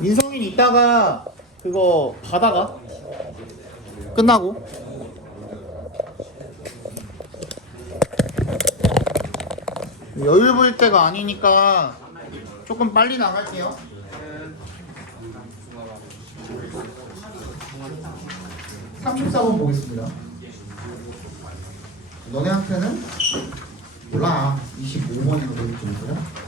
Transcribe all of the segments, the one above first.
민성인 이따가 그거 받아가. 끝나고. 여유 부릴 때가 아니니까 조금 빨리 나갈게요. 34번 보겠습니다. 너네한테는 몰라. 25번이라고 되겠죠.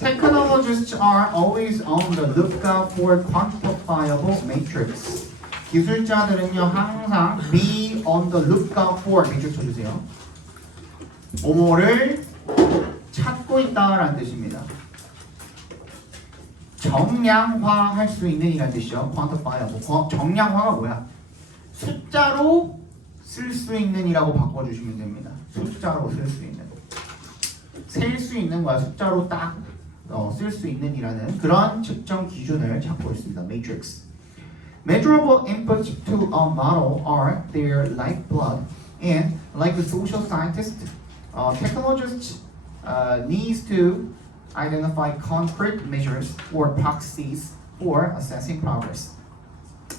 Technologists are always on the lookout for quantifiable matrix. 기술자들은요 항상 be on the lookout for 밑줄 쳐주세요. 뭐뭐를 찾고 있다라는 뜻입니다. 정량화할 수 있는 이라는 뜻이죠. quantifiable. 정량화가 뭐야? 숫자로 쓸 수 있는 이라고 바꿔주시면 됩니다. 숫자로 쓸 수 있는. 셀 수 있는 거야. 숫자로 딱 쓸 수 있는 이라는 그런 측정 기준을 찾고 있습니다. matrix. Measurable inputs to a model are their lifeblood, and like the social scientist, technologists needs to identify concrete measures or proxies for assessing progress.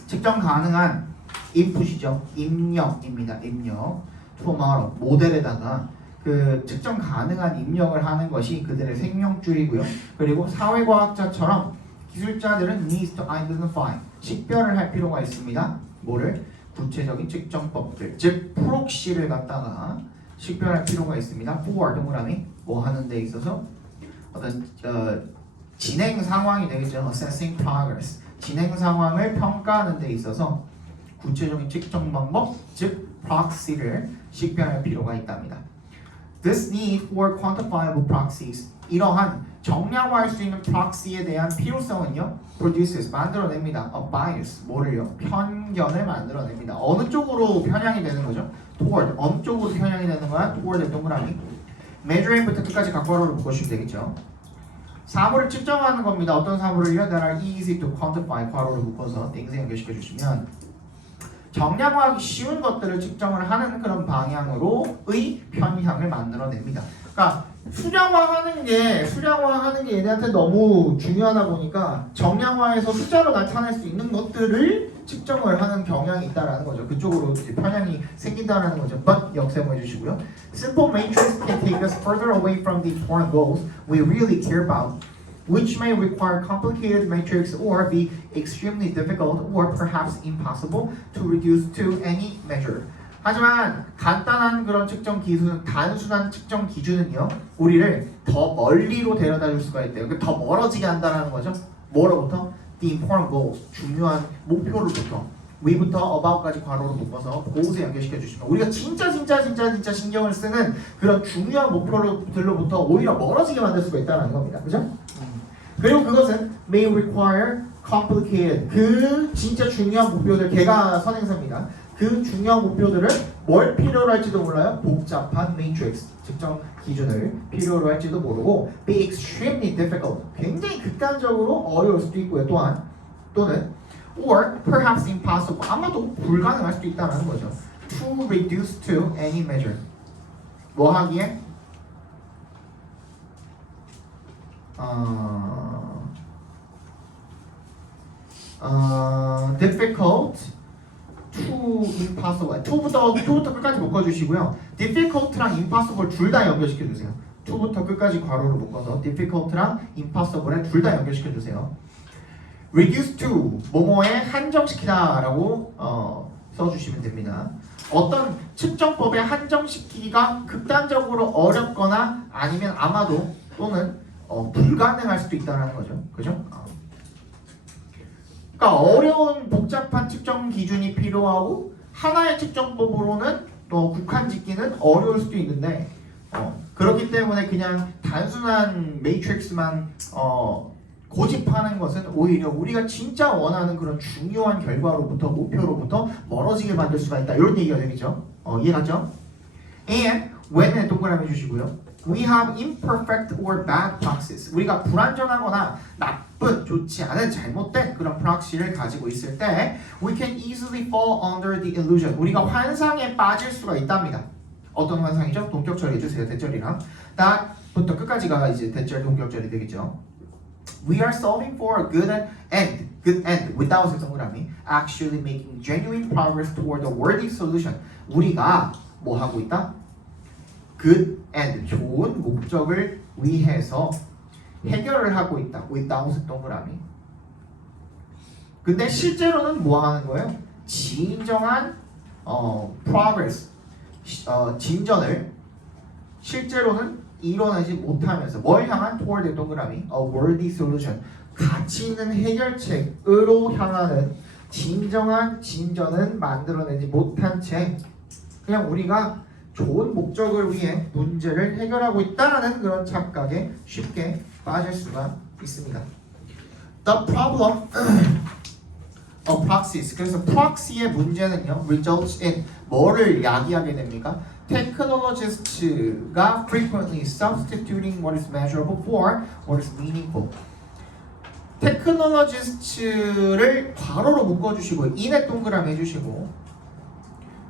측정 가능한 input이죠. 입력입니다. 입력. to a model, 모델에다가 그 측정 가능한 입력을 하는 것이 그들의 생명줄이고요. 그리고 사회과학자처럼 기술자들은 needs to identify, 식별을 할 필요가 있습니다. 뭐를? 구체적인 측정법들, 즉 프록시를 갖다가 식별할 필요가 있습니다. for 동그라미 뭐 하는 데 있어서 어떤 진행 상황이 되겠죠. assessing progress, 진행 상황을 평가하는 데 있어서 구체적인 측정 방법, 즉 proxy를 식별할 필요가 있답니다. This need for quantifiable proxies, 이러한 정량화할 수 있는 proxy에 대한 필요성은요, produces, 만들어냅니다. a bias, 뭐를요? 편견을 만들어냅니다. 어느 쪽으로 편향이 되는 거죠? toward, 어느 쪽으로 편향이 되는 거야? toward 동그라미. measuring부터 끝까지 각괄호를 묶어주시면 되겠죠. 사물을 측정하는 겁니다. 어떤 사물을요? that are easy to quantify, 괄호를 묶어서 땡스 연결시켜 주시면 정량화하기 쉬운 것들을 측정을 하는 그런 방향으로의 편향을 만들어냅니다. 그러니까 수량화하는 게 얘네한테 너무 중요하다 보니까 정량화해서 숫자로 나타낼 수 있는 것들을 측정을 하는 경향이 있다라는 거죠. 그쪽으로 이제 편향이 생긴다라는 거죠. But 역세모 해주시고요. Simple matrix can take us further away from the important goals we really care about, which may require complicated matrix or be extremely difficult or perhaps impossible to reduce to any measure. 하지만 간단한 그런 측정 기준, 단순한 측정 기준은요, 우리를 더 멀리로 데려다 줄 수가 있대요. 더 멀어지게 한다는 거죠. 뭐로부터? The important goals, 중요한 목표로부터. we부터 about까지 괄호로 묶어서 보호세 연결시켜 주시면 우리가 진짜 신경을 쓰는 그런 중요한 목표들로부터 오히려 멀어지게 만들 수가 있다는 겁니다. 그죠? 그리고 그것은 may require complicated, 그 진짜 중요한 목표들, 걔가 선행사입니다. 그 중요한 목표들을 뭘 필요로 할지도 몰라요. 복잡한 matrix, 측정 기준을 필요로 할지도 모르고 be extremely difficult, 굉장히 극단적으로 어려울 수도 있고요. 또는 or perhaps impossible, 아마도 불가능할 수도 있다는 거죠. to reduce to any measure, 뭐 하기에? difficult to impossible, to부터 끝까지 묶어주시고요. difficult랑 impossible 둘 다 연결시켜주세요. to부터 끝까지 괄호로 묶어서 difficult랑 impossible에 둘 다 연결시켜주세요. reduce to, 뭐뭐에 한정시키다라고 써주시면 됩니다. 어떤 측정법에 한정시키기가 극단적으로 어렵거나 아니면 아마도 또는 불가능할 수도 있다는 거죠. 그죠? 그러니까 어려운 복잡한 측정 기준이 필요하고 하나의 측정법으로는 또 국한 짓기는 어려울 수도 있는데 그렇기 때문에 그냥 단순한 매트릭스만 고집하는 것은 오히려 우리가 진짜 원하는 그런 중요한 결과로부터 목표로부터 멀어지게 만들 수가 있다. 이런 얘기가 되겠죠. 이해가죠? And when에 동그라미 주시고요. We have imperfect or bad proxies. 우리가 불완전하거나 나쁜, 좋지 않은, 잘못된 그런 proxy를 가지고 있을 때 we can easily fall under the illusion. 우리가 환상에 빠질 수가 있답니다. 어떤 환상이죠? 동격 처리해주세요. 대절이랑 that부터 끝까지가 이제 대절 동격절이 되겠죠. We are solving for a good end without 동그라미 actually making genuine progress toward a worthy solution. 우리가 뭐 하고 있다? good end 좋은 목적을 위해서 해결을 하고 있다. without 동그라미. 근데 실제로는 뭐 하는 거예요? 진정한 progress 진전을 실제로는 이뤄내지 못하면서 뭘 향한 toward 동그라미 a worthy solution 가치 있는 해결책으로 향하는 진정한 진전은 만들어내지 못한 채 그냥 우리가 좋은 목적을 위해 문제를 해결하고 있다는 그런 착각에 쉽게 빠질 수가 있습니다. The problem of proxies. 그래서 proxy의 문제는요, results in 뭐를 야기하게 됩니까? Technologists가 frequently substituting what is measurable for what is meaningful. technologists를 괄호로 묶어주시고 in에 동그라미 해주시고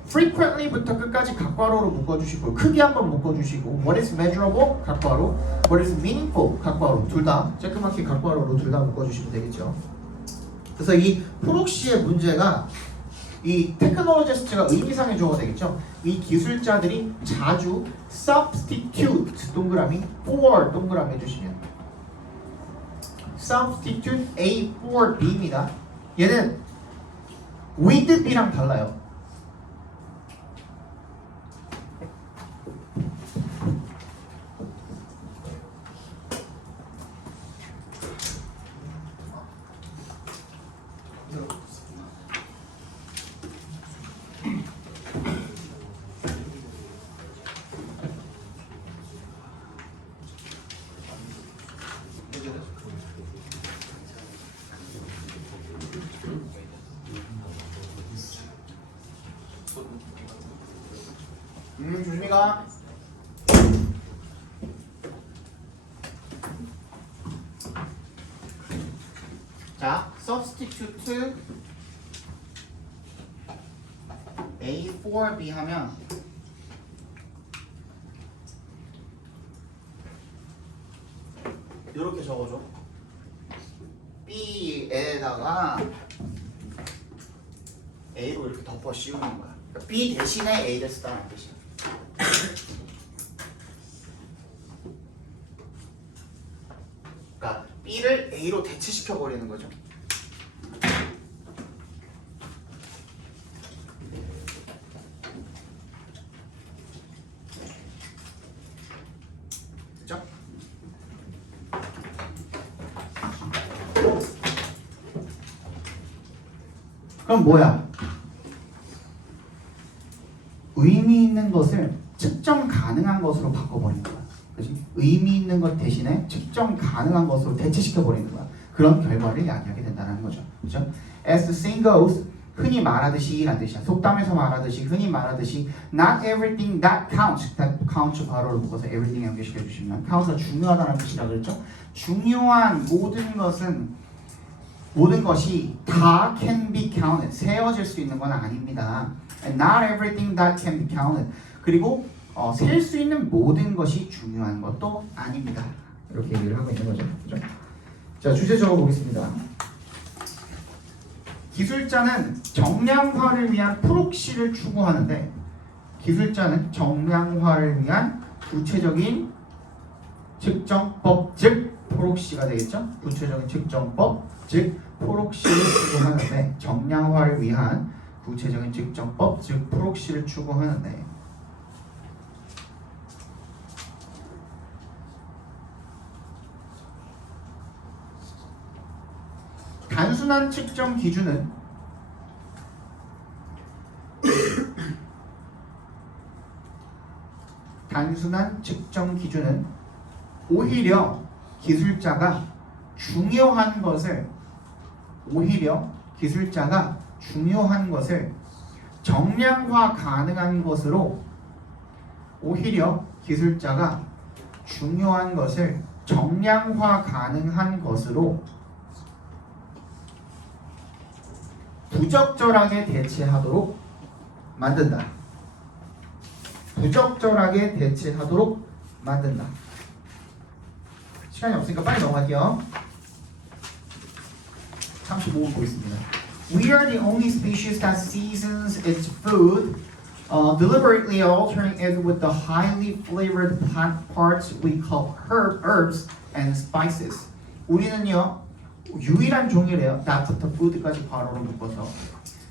frequently부터 끝까지 각괄호로 묶어주시고 크게 한번 묶어주시고 what is measurable 각괄호 what is meaningful 각괄호 둘 다 쬐끄맣게 각괄호로 둘 다 묶어주시면 되겠죠. 그래서 이 프록시의 문제가 이 테크놀로지스트가 의미상의 주어가 되겠죠. 이 기술자들이 자주 substitute 동그라미 for 동그라미 해주시면 substitute A for B입니다. 얘는 with B랑 달라요. 조심히 가. 자, substitute A for B 하면 이렇게 적어줘. B에다가 A로 이렇게 덮어 씌우는 거야. 그러니까 B 대신에 A를 쓰다는 뜻이야. 그러니까 B를 A로 대체시켜 버리는 거죠. 됐죠? 그럼 뭐야? 의미 있는 것을 측정 가능한 것으로 바꿔버리는 거야. 그렇지? 의미 있는 것 대신에 측정 가능한 것으로 대체시켜버리는 거야. 그런 결과를 야기하게 된다는 거죠. 그렇죠? As the saying goes, 흔히 말하듯이 라는 뜻이야. 속담에서 말하듯이, 흔히 말하듯이 Not everything that counts. that counts 바로를 묶어서 everything 연결시켜 주시면 count가 중요하다는 뜻이라 그랬죠. 중요한 모든 것이 다 can be counted. 세어질 수 있는 건 아닙니다. And not everything that can be counted. 그리고 셀 수 있는 모든 것이 중요한 것도 아닙니다. 이렇게 얘기를 하고 있는 거죠. 그렇죠? 자, 주제 적어보겠습니다. 기술자는 정량화를 위한 프록시를 추구하는데 기술자는 정량화를 위한 구체적인 측정법, 즉 프록시가 되겠죠? 구체적인 측정법, 즉 프록시를 추구하는데 정량화를 위한 구체적인 측정법, 즉 프록시를 추구하는데 단순한 측정 기준은 오히려 기술자가 중요한 것을 정량화 가능한 것으로 부적절하게 대체하도록 만든다. 부적절하게 대체하도록 만든다. 시간이 없으니까 빨리 넘어갈게요. 35분 보겠습니다. We are the only species that seasons its food, deliberately altering it with the highly flavored plant parts we call herbs and spices. 우리는요 유일한 종이래요. that부터 food까지 괄호로 묶어서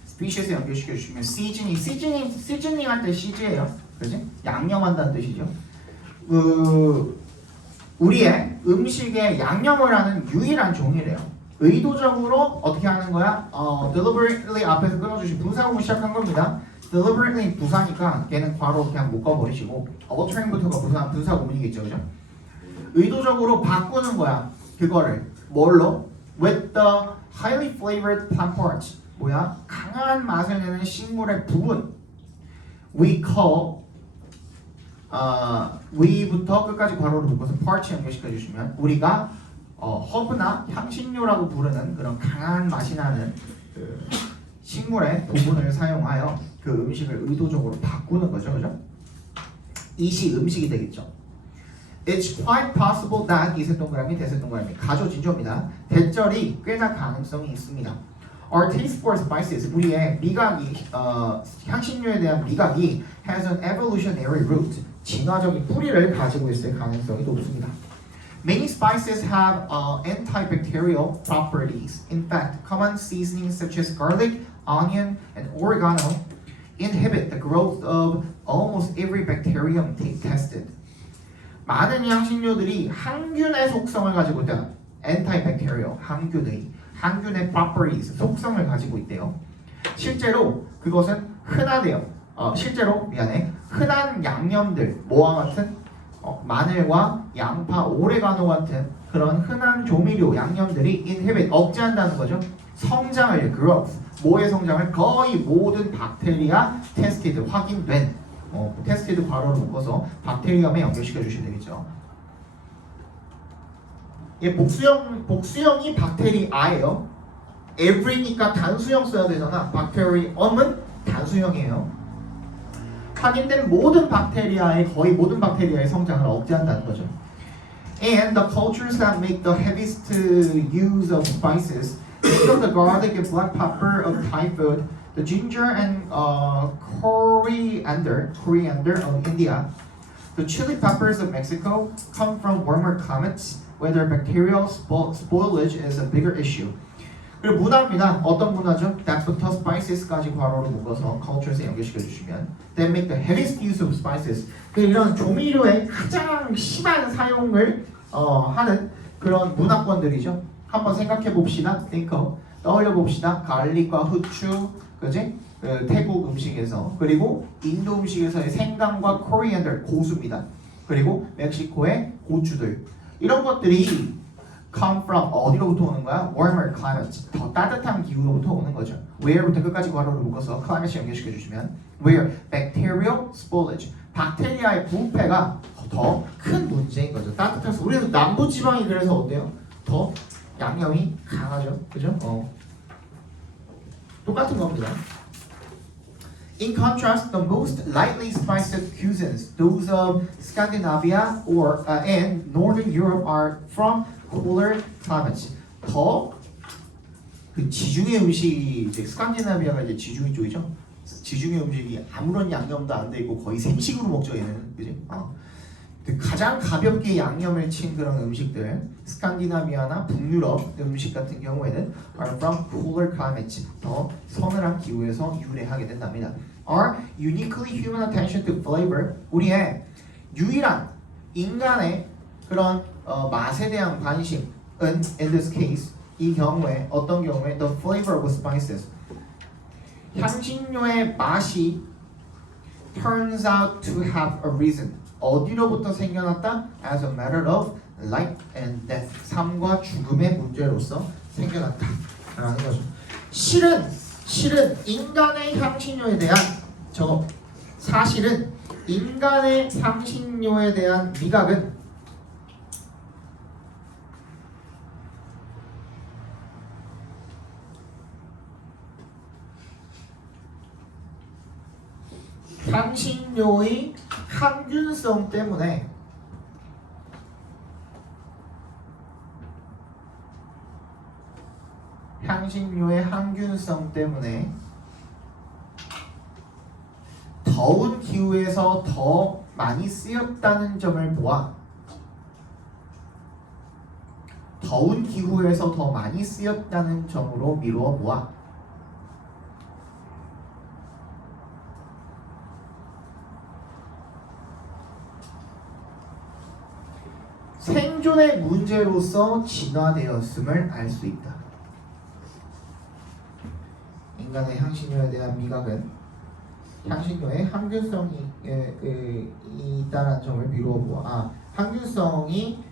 species에 연결시켜 주시면 seasoning 할 때 CG예요. 그지? 양념한다는 뜻이죠. 우리의 음식에 양념을 하는 유일한 종이래요. 의도적으로 어떻게 하는 거야? deliberately 앞에서 끊어주신 분사구문 시작한 겁니다. deliberately 부사니까 걔는 괄호 그냥 묶어버리시고 altering부터가 분사구문이겠죠, 그죠? 의도적으로 바꾸는 거야. 그거를 뭘로? With the highly flavored plant parts. 뭐야? 강한 맛을 내는 식물의 부분. We call we부터 끝까지 괄호로 묶어서 parts 연결시켜 주시면 우리가 허브나 향신료라고 부르는 그런 강한 맛이 나는 그 식물의 부분을 사용하여 그 음식을 의도적으로 바꾸는 거죠, 그죠? 이시 음식이 되겠죠. It's quite possible that 이세 동그라미 대세 동그라미 가조진조입니다. 대절이 꽤나 가능성이 있습니다. Our taste for spices, 우리의 미각이 향신료에 대한 미각이 has an evolutionary root, 진화적인 뿌리를 가지고 있을 가능성이 높습니다. Many spices have antibacterial properties. In fact, common seasonings such as garlic, onion, and oregano inhibit the growth of almost every bacterium tested. 많은 향신료들이 항균의 속성을 가지고 있다. antibacterial, 항균의 properties, 속성을 가지고 있대요. 실제로 그것은 흔하대요. 흔한 양념들, 뭐와 같은 마늘과 양파, 오레가노 같은 그런 흔한 조미료, 양념들이 inhibit, 억제한다는 거죠. 성장을, growth, 뭐의 성장을? 거의 모든 박테리아 tested, 확인된 tested 괄호로 묶어서 박테리움에 연결시켜 주시면 되겠죠. 예, 복수형이 박테리아예요. every니까 단수형 써야 되잖아. 박테리움은 단수형이에요. 확인된 모든 박테리아의 거의 모든 박테리아의 성장을 억제한다는 거죠. And the cultures that make the heaviest use of spices, think of the garlic and black pepper of Thai food, the ginger and coriander of India, the chili peppers of Mexico come from warmer climates, where their bacterial spoilage is a bigger issue. 그리고 문화입니다. 어떤 문화죠? that부터 spices까지 괄호로 묶어서 cultures에 연결시켜 주시면 they make the heaviest use of spices. 이런 조미료의 가장 심한 사용을 하는 그런 문화권들이죠. 한번 생각해 봅시다. think of. 떠올려 봅시다. 갈릭과 후추, 그지? 태국 음식에서 그리고 인도 음식에서의 생강과 코리안더, 고수입니다. 그리고 멕시코의 고추들. 이런 것들이 come from 어디로부터 오는 거야? warmer climate, 더 따뜻한 기후로부터 오는 거죠. where부터 끝까지 괄호로 묶어서 climate에 연결시켜 주시면 where bacterial spoilage, 박테리아의 부패가 더 큰 문제인 거죠. 따뜻해서 우리도 남부 지방이 그래서 어때요? 더 양념이 강하죠, 그죠? 똑같은 겁니다. In contrast, the most lightly spiced cuisines, those of Scandinavia and Northern Europe, are from cooler climates. 더 그 지중해 음식이 이제 스칸디나비아가 이제 지중해 쪽이죠. 지중해 음식이 아무런 양념도 안 돼 있고 거의 생식으로 먹죠, 얘는, 그지? 가장 가볍게 양념을 친 그런 음식들, 스칸디나비아나 북유럽 음식 같은 경우에는 are from cooler climates, 더 서늘한 기후에서 유래하게 된답니다. Our uniquely human attention to flavor, 우리의 유일한 인간의 그런 맛에 대한 관심은 in this case, 이 경우에 어떤 경우에 the flavor of spices, 향신료의 맛이 turns out to have a reason, 어디로부터 생겨났다? As a matter of life and death, 삶과 죽음의 문제로서 생겨났다 라는 거죠. 실은 인간의 향신료에 대한 사실은 인간의 향신료에 대한 미각은 향신료 향신료의 항균성 때문에 더운 기후에서 더 많이 쓰였다는 점을 보아 더운 기후에서 더 많이 쓰였다는 점으로 미루어 보아 생존의 문제로서 진화되었음을 알 수 있다. 인간의 향신료에 대한 미각은 향신료의 항균성이 있다는 점을 미루어 보아 항균성이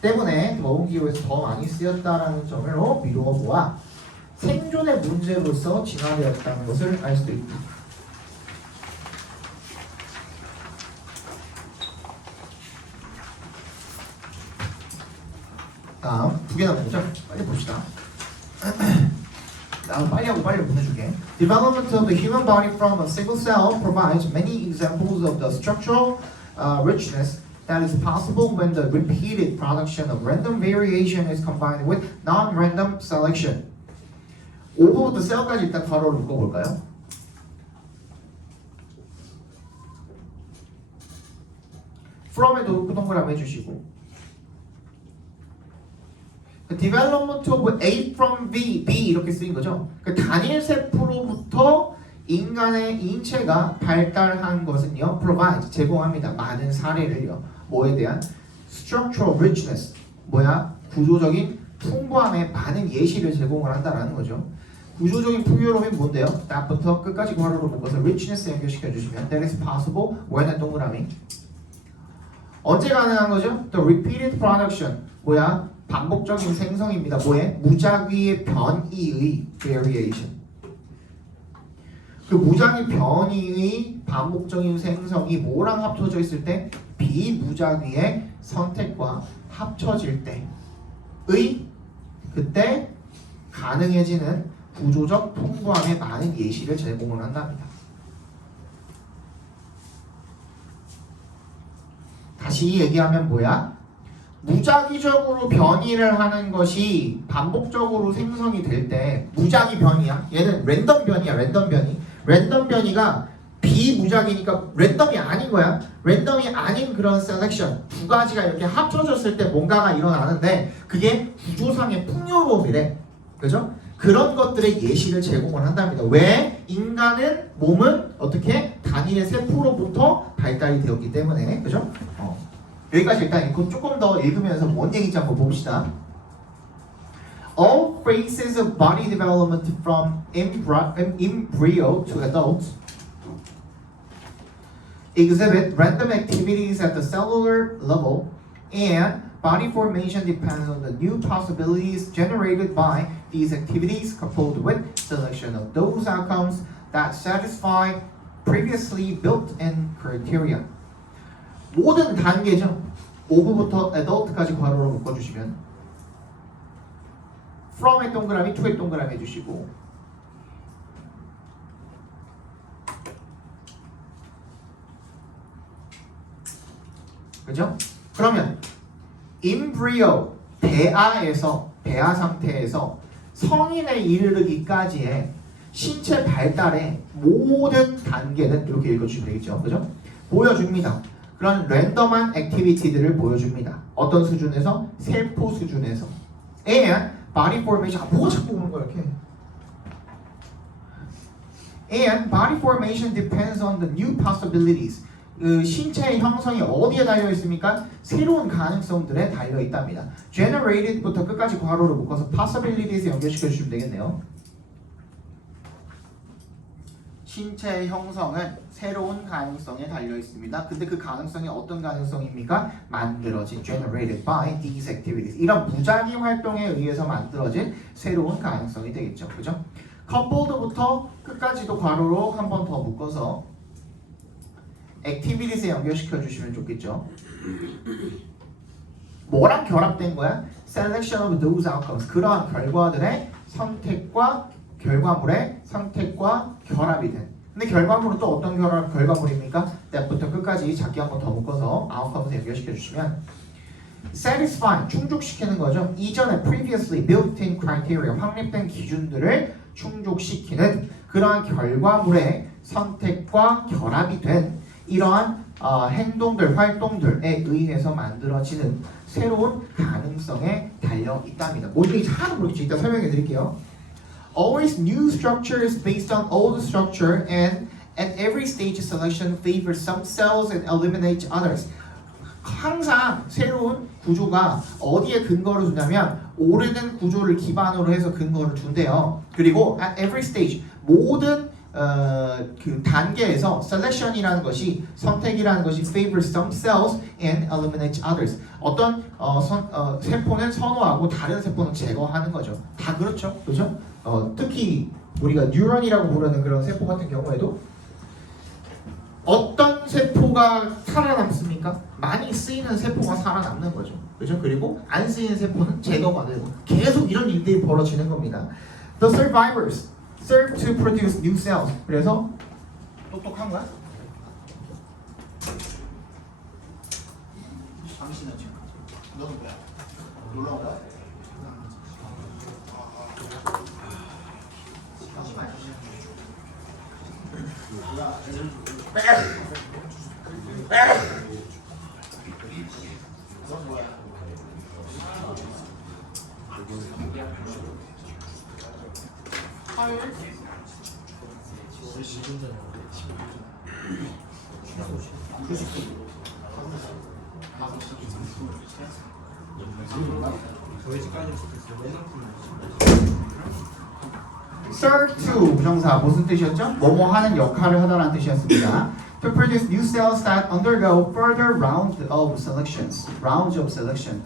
때문에 더운 기후에서 더 많이 쓰였다는 점으로 미루어 보아 생존의 문제로서 진화되었다는 것을 알 수 있다. 다음 두 개 남았죠? 빨리 봅시다. 나 빨리 하고 빨리 보내줄게. Development of the human body from a single cell provides many examples of the structural richness that is possible when the repeated production of random variation is combined with non-random selection. 5부부터 셀까지 일단 괄호를 묶어볼까요? from에도 동그라미 해주시고 development of A from B 이렇게 쓰인 거죠. 그 단일 세포로부터 인간의 인체가 발달한 것은요, provide 제공합니다. 많은 사례를요. 뭐에 대한 structural richness 구조적인 풍부함의 많은 예시를 제공을 한다라는 거죠. 구조적인 풍요로움이 뭔데요? that부터 끝까지 괄호로 묶어서 richness 연결시켜 주시면 that is possible when 동그라미 언제 가능한 거죠? The repeated production 반복적인 생성입니다. 무작위의 변이의 variation. 그 무작위 변이의 반복적인 생성이 뭐랑 합쳐져 있을 때? 비무작위의 선택과 합쳐질 때의 그때 가능해지는 구조적 풍부함의 많은 예시를 제공을 한답니다. 다시 얘기하면 무작위적으로 변이를 하는 것이 반복적으로 생성이 될 때 무작위 변이야. 얘는 랜덤 변이야. 랜덤 변이가 비무작위니까 랜덤이 아닌 거야. 랜덤이 아닌 그런 셀렉션 두 가지가 이렇게 합쳐졌을 때 뭔가가 일어나는데 그게 구조상의 풍요로움이래. 그죠? 그런 것들의 예시를 제공을 한답니다. 왜? 인간은 몸은 어떻게 단일의 세포로부터 발달이 되었기 때문에. 그죠? 여기까지 일단 읽고 조금 더 읽으면서 뭔 얘기인지 한번 봅시다. All phases of body development from embryo to adult exhibit random activities at the cellular level, and body formation depends on the new possibilities generated by these activities coupled with selection of those outcomes that satisfy previously built-in criteria. 모든 단계죠. 5부부터 adult까지 괄호로 묶어주시면 from의 동그라미, to의 동그라미 해주시고 그죠? 그러면 embryo, 배아 상태에서 성인에 이르르기까지의 신체 발달의 모든 단계는 이렇게 읽어주시면 되겠죠. 그죠? 보여줍니다. 그런 랜덤한 액티비티들을 보여줍니다. 어떤 수준에서? 세포 수준에서. And body formation. 뭐가 자꾸 오는 거야 이렇게. And body formation depends on the new possibilities. 그 신체의 형성이 어디에 달려 있습니까? 새로운 가능성들에 달려 있답니다. Generated부터 끝까지 괄호로 묶어서 possibilities에 연결시켜 주시면 되겠네요. 신체의 형성은 새로운 가능성에 달려 있습니다. 근데 그 가능성이 어떤 가능성입니까? 만들어진 generated by these activities. 이런 무작위 활동에 의해서 만들어진 새로운 가능성이 되겠죠. 그죠? coupled부터 끝까지도 괄호로 한 번 더 묶어서 activities에 연결시켜 주시면 좋겠죠. 뭐랑 결합된 거야? selection of those outcomes. 그러한 결과들의 선택과 결과물의 선택과 결합이 된. 근데 결과물은 또 어떤 결과물입니까? that부터 끝까지 작게 한 번 더 묶어서 outcome부터 연결시켜 주시면 satisfy, 충족시키는 거죠. 이전에 previously built-in criteria, 확립된 기준들을 충족시키는 그러한 결과물의 선택과 결합이 된 이러한 행동들, 활동들에 의해서 만들어지는 새로운 가능성에 달려 있답니다. 모든 게 하나도 모르겠죠. 이따 설명해 드릴게요. Always new structures based on old structure and at every stage selection favor some cells and eliminate others. 항상 새로운 구조가 어디에 근거를 두냐면 오래된 구조를 기반으로 해서 근거를 둔대요. 그리고 at every stage 모든 그 단계에서 selection이라는 것이 선택이라는 것이 favor some cells and eliminate others. 어떤 세포는 선호하고 다른 세포는 제거하는 거죠. 다 그렇죠, 그렇죠? 특히 우리가 뉴런이라고 부르는 그런 세포 같은 경우에도 어떤 세포가 살아남습니까? 많이 쓰이는 세포가 살아남는 거죠. 그죠? 그리고 안 쓰이는 세포는 제거가 되고 계속 이런 일들이 벌어지는 겁니다. The survivors serve to produce new cells. 그래서 똑똑한 거야? 당신은 지금 너는 뭐야? 놀러 온 거야? serve to 부정사 무슨 뜻이었죠? 뭐뭐 하는 역할을 하다라는 뜻이었습니다. To produce new cells that undergo further rounds of selection.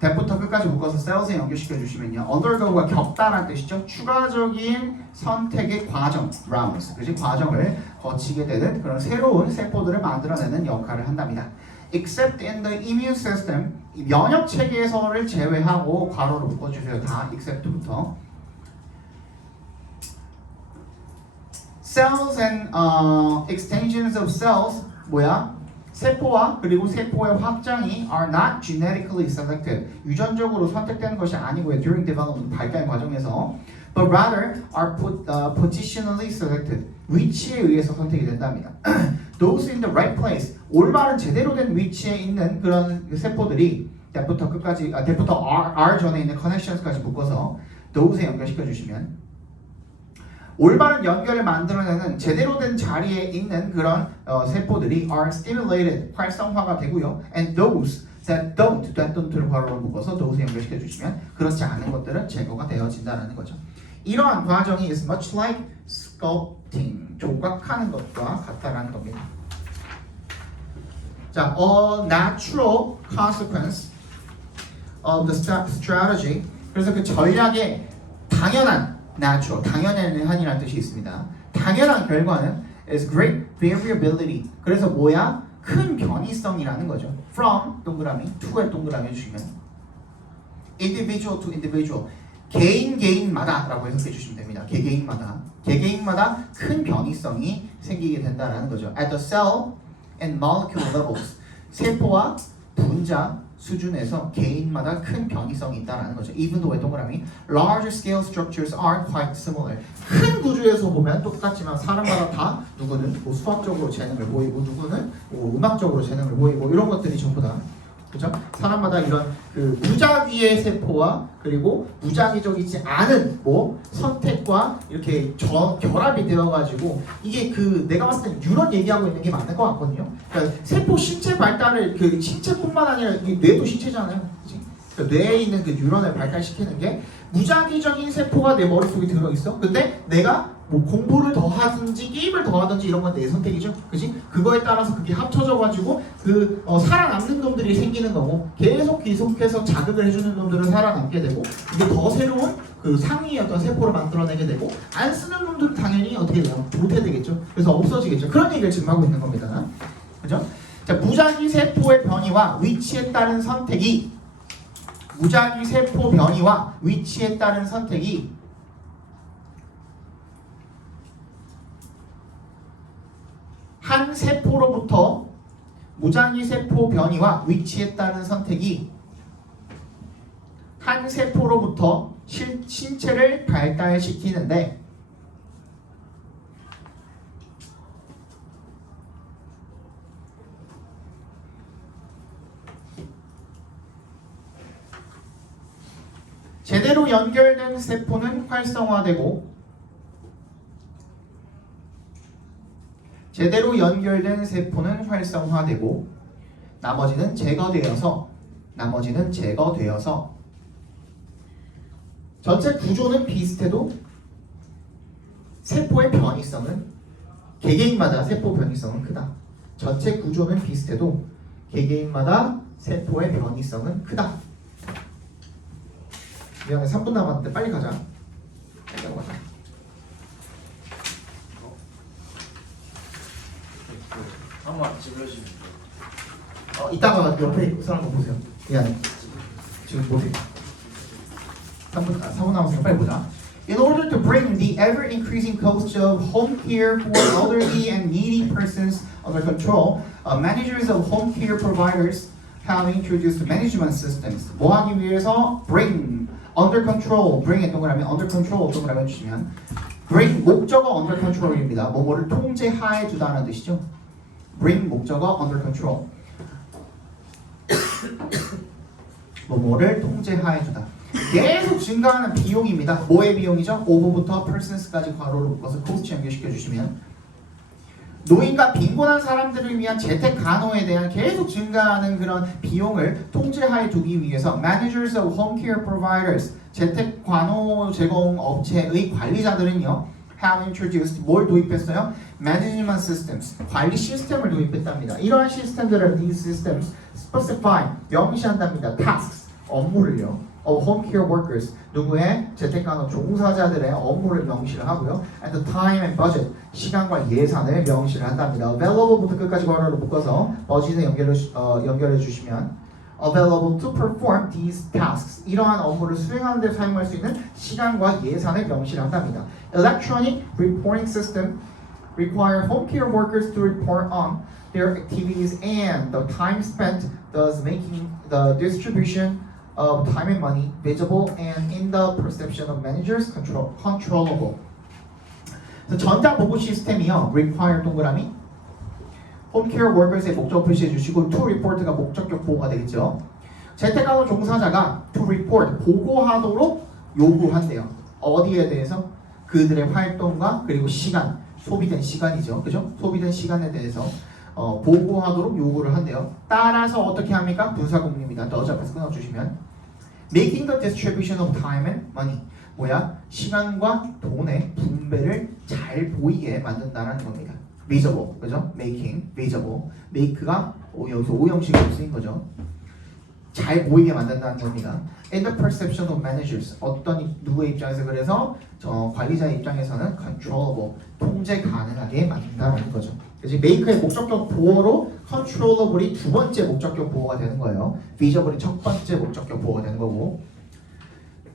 that부터 끝까지 묶어서 cells에 연결시켜 주시면요. undergo가 겪다라는 뜻이죠. 추가적인 선택의 과정, rounds, 그지? 과정을 거치게 되는 그런 새로운 세포들을 만들어내는 역할을 한답니다. Except in the immune system, 면역 체계에서를 제외하고 괄호로 묶어주세요. 다 except부터. Cells and extensions of cells 뭐야? 세포와 그리고 세포의 확장이 are not genetically selected. 유전적으로 선택되는 것이 아니고요. During development, 발달 과정에서 but rather are positionally selected. 위치에 의해서 선택이 된답니다. Those in the right place. 올바른 제대로 된 위치에 있는 그런 세포들이 that부터 끝까지 that부터 R 전에 있는 connections까지 묶어서 those에 연결시켜 주시면 올바른 연결을 만들어내는 제대로 된 자리에 있는 그런 세포들이 are stimulated, 활성화가 되고요. And those that don't를 괄호로 묶어서 those에 연결시켜 주시면 그렇지 않은 것들은 제거가 되어진다는 거죠. 이러한 과정이 is much like sculpting, 조각하는 것과 같다라는 겁니다. 자, a natural consequence of the strategy. 그래서 그 전략의 당연한 natural, 당연한이라는 뜻이 있습니다. 당연한 결과는 is great variability. 그래서 뭐야? 큰 변이성이라는 거죠. From 동그라미, to에 동그라미 해주시면 individual to individual. 개인마다라고 해석해 주시면 됩니다. 개개인마다 큰 변이성이 생기게 된다는 거죠. At the cell and molecule levels. 세포와 분자 수준에서 개인마다 큰 변이성이 있다는 거죠. Even though 동그라미 larger scale structures are quite similar. 큰 구조에서 보면 똑같지만 사람마다 다 누구는 뭐 수학적으로 재능을 보이고 누구는 뭐 음악적으로 재능을 보이고 이런 것들이 전부 다 그죠? 사람마다 이런 그 무작위의 세포와 그리고 무작위적이지 않은 뭐 선택과 이렇게 결합이 되어가지고 이게 그 내가 봤을 때 뉴런 얘기하고 있는 게 맞는 것 같거든요. 그러니까 세포 신체 발달을 그 신체뿐만 아니라 뇌도 신체잖아요. 그치? 그러니까 뇌에 있는 그 뉴런을 발달시키는 게 무작위적인 세포가 내 머릿속에 들어있어. 근데 내가 뭐 공부를 더 하든지 게임을 더 하든지 이런 건 내 선택이죠. 그지? 그거에 따라서 그게 합쳐져가지고 그 살아남는 놈들이 생기는 거고 계속해서 자극을 해주는 놈들은 살아남게 되고 이게 더 새로운 그 상위의 어떤 세포를 만들어내게 되고 안 쓰는 놈들은 당연히 어떻게 돼요? 도태되겠죠. 그래서 없어지겠죠. 그런 얘기를 지금 하고 있는 겁니다. 그죠? 자, 무작위 세포의 변이와 위치에 따른 선택이 무작위 세포 변이와 위치에 따른 선택이 한 세포로부터 무작위 세포 변이와 위치에 따른 선택이 한 세포로부터 신체를 발달시키는데 제대로 연결된 세포는 활성화되고 나머지는 제거되어서 전체 구조는 비슷해도 세포의 변이성은 개개인마다 세포 변이성은 크다. 전체 구조는 비슷해도 개개인마다 세포의 변이성은 크다. 미안해 3분 남았는데 빨리 가자. 한번 질러주시면 이따가 옆에 있는 사람 거 보세요. 미안해. 지금 못해. 4분 남았으니까 빨리 보자. In order to bring the ever-increasing cost of home care for elderly and needy persons under control, managers of home care providers have introduced management systems. 뭐 하기 위해서? Bring, under control, bring에 동그라미, under control 동그라미 해주시면 bring 목적어 under control입니다. 뭐뭐를 통제하에 두다는 뜻이죠. bring 목적어 under control. 뭐뭐를 통제하에 두다. 계속 증가하는 비용입니다. 뭐의 비용이죠? over부터 persons까지 괄호로 묶어서 cost 연결시켜 주시면 노인과 빈곤한 사람들을 위한 재택 간호에 대한 계속 증가하는 그런 비용을 통제하에 두기 위해서 managers of home care providers 재택 간호 제공 업체의 관리자들은요 have introduced 뭘 도입했어요? management systems 관리 시스템을 도입했답니다. 이러한 시스템들은 these systems specify 명시한답니다. tasks 업무를요. of home care workers 누구의 재택간호 종사자들의 업무를 명시를 하고요. and the time and budget 시간과 예산을 명시를 한답니다. available부터 끝까지 괄호로 묶어서 budget에 연결해 주시면 available to perform these tasks 이러한 업무를 수행하는 데 사용할 수 있는 시간과 예산을 명시를 한답니다. electronic reporting system require home care workers to report on their activities and the time spent thus making the distribution of time and money visible and in the perception of managers controllable. 전자 보고 시스템이요. require 동그라미 home care workers의 목적 표시해 주시고 to report가 목적격 보호가 되겠죠. 재택간호 종사자가 to report 보고하도록 요구한대요. 어디에 대해서? 그들의 활동과 그리고 시간 소비된 시간이죠. 그죠? 소비된 시간에 대해서 보고하도록 요구를 한대요. 따라서 어떻게 합니까? 분사구문입니다. 더 앞에서 끊어주시면 making the distribution of time and money 뭐야? 시간과 돈의 분배를 잘 보이게 만든다는 겁니다. visible, 그죠? making, visible make가 여기서 오형식으로 쓰인 거죠. 잘 보이게 만든다는 겁니다. in the perception of managers 어떤 누구의 입장에서 그래서 관리자의 입장에서는 controllable 통제 가능하게 만든다는 거죠. 그래서 make의 목적격 보호로 controllable이 두 번째 목적격 보호가 되는 거예요. visible이 첫 번째 목적격 보호가 되는 거고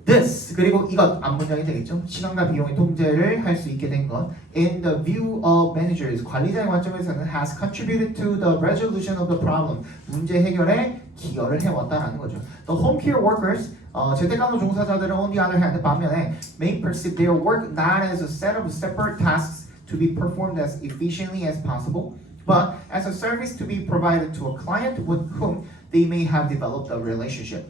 this 그리고 이것 앞문장이 되겠죠. 시간과 비용의 통제를 할 수 있게 된 것 in the view of managers 관리자의 관점에서는 has contributed to the resolution of the problem 문제 해결에 기여를 해왔다라는 거죠. The home care workers 재택간호 종사자들은 on the other hand 반면에 may perceive their work not as a set of separate tasks to be performed as efficiently as possible but as a service to be provided to a client with whom they may have developed a relationship.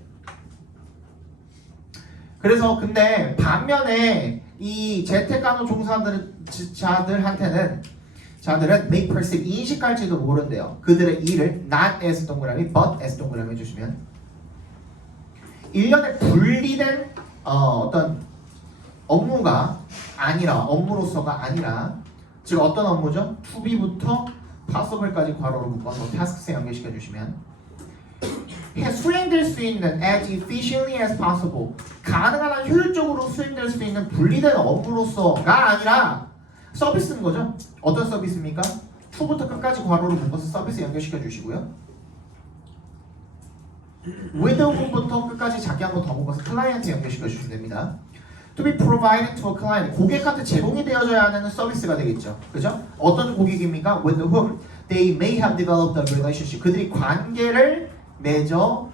그래서 근데 반면에 이 재택간호 종사자들한테는 자들은 may perceive 인식할지도 모른대요. 그들의 일을 not as 동그라미 but as 동그라미 해주시면 일련의 분리된 어떤 업무가 아니라 업무로서가 아니라 즉 어떤 업무죠? to be부터 possible까지 괄호로 묶어서 task스에 연결시켜 주시면 수행될 수 있는 as efficiently as possible 가능한 한 효율적으로 수행될 수 있는 분리된 업무로서가 아니라 서비스인 거죠. 어떤 서비스입니까? to부터 끝까지 괄호로 묶어서 서비스 연결시켜 주시고요. with 부터 끝까지 작게 한 번 더 묶어서 클라이언트 연결시켜 주시면 됩니다. to be provided to a client. 고객한테 제공이 되어져야 하는 서비스가 되겠죠. 그죠? 어떤 고객입니까? With whom they may have developed a relationship. 그들이 관계를 맺어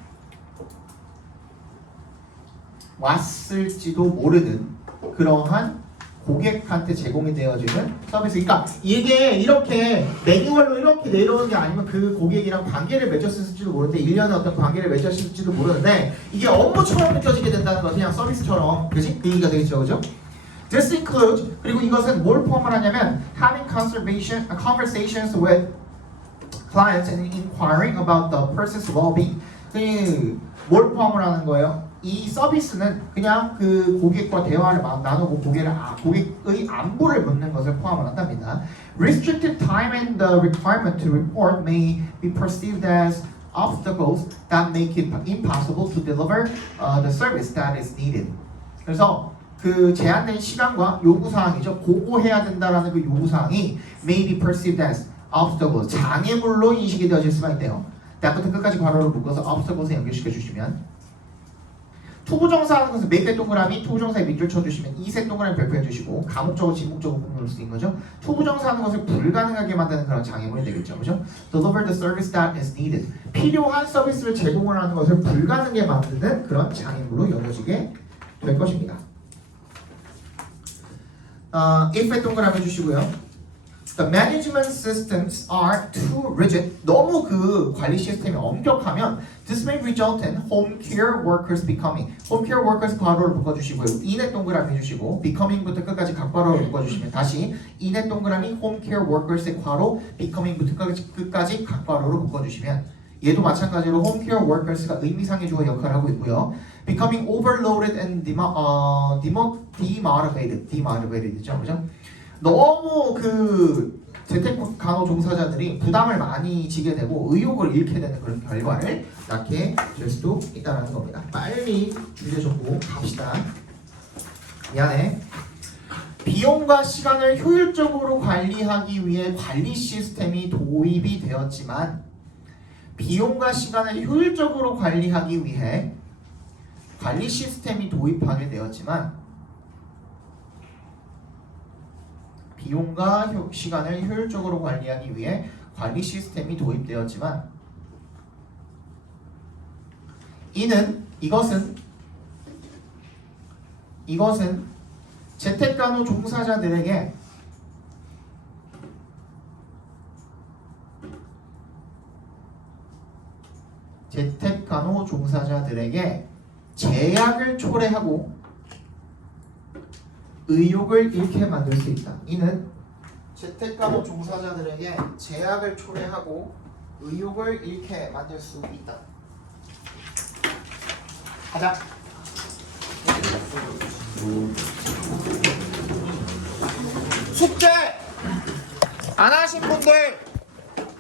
왔을지도 모르는 그러한 고객한테 제공이 되어지는 서비스. 그러니까 이게 이렇게 매뉴얼로 이렇게 내려오는 게 아니면 그 고객이랑 관계를 맺었을지도 모르는데 1년에 어떤 관계를 맺었을지도 모르는데 이게 업무처럼 느껴지게 된다는 거 그냥 서비스처럼 그지? 그 얘기가 되겠죠. 그죠? This includes 그리고 이것은 뭘 포함을 하냐면 having conversations with clients and inquiring about the person's well-being. 뭘 포함을 하는 거예요? 이 서비스는 그냥 그 고객과 대화를 나누고 고객의 안부를 묻는 것을 포함을 한답니다. Restricted time and the requirement to report may be perceived as obstacles that make it impossible to deliver the service that is needed. 그래서 그 제한된 시간과 요구사항이죠. 보고해야 된다라는 그 요구사항이 may be perceived as obstacles, 장애물로 인식이 되어질 수가 있대요. that부터 끝까지 괄호를 묶어서 obstacles에 연결시켜 주시면 투부정사하는 것은 매개 동그라미 투부정사에 밑줄 쳐주시면 이세 동그라미 별표해 주시고 가목적으로 진목적으로 꼭 넣을 수 있는 거죠. 투부정사하는 것을 불가능하게 만드는 그런 장애물이 되겠죠. 그죠? Deliver the service that is needed. 필요한 서비스를 제공을 하는 것을 불가능하게 만드는 그런 장애물로 여겨지게 될 것입니다. if에 동그라미 해주시고요. The management systems are too rigid. 너무 그 관리 시스템이 엄격하면 this may result in home care workers becoming. home care workers 괄호를 묶어주시고요. in에 동그라미 해주시고 becoming부터 끝까지 각괄호를 묶어주시면 다시 in에 동그라미 home care workers의 괄호 becoming부터 끝까지 각괄호를 묶어주시면 얘도 마찬가지로 home care workers가 의미상의 주어 역할을 하고 있고요. becoming overloaded and demotivated죠, 그죠? 너무 그 재택 간호 종사자들이 부담을 많이 지게 되고 의욕을 잃게 되는 그런 결과를 낳게 될 수도 있다는 겁니다. 빨리 주제 적고 갑시다. 미안해. 비용과 시간을 효율적으로 관리하기 위해 관리 시스템이 도입이 되었지만 비용과 시간을 효율적으로 관리하기 위해 관리 시스템이 도입하게 되었지만 비용과 시간을 효율적으로 관리하기 위해 관리 시스템이 도입되었지만 이것은 재택간호 종사자들에게 제약을 초래하고 의욕을 잃게 만들 수 있다. 이는 재택간호 종사자들에게 제약을 초래하고 의욕을 잃게 만들 수 있다. 가자. 숙제 안 하신 분들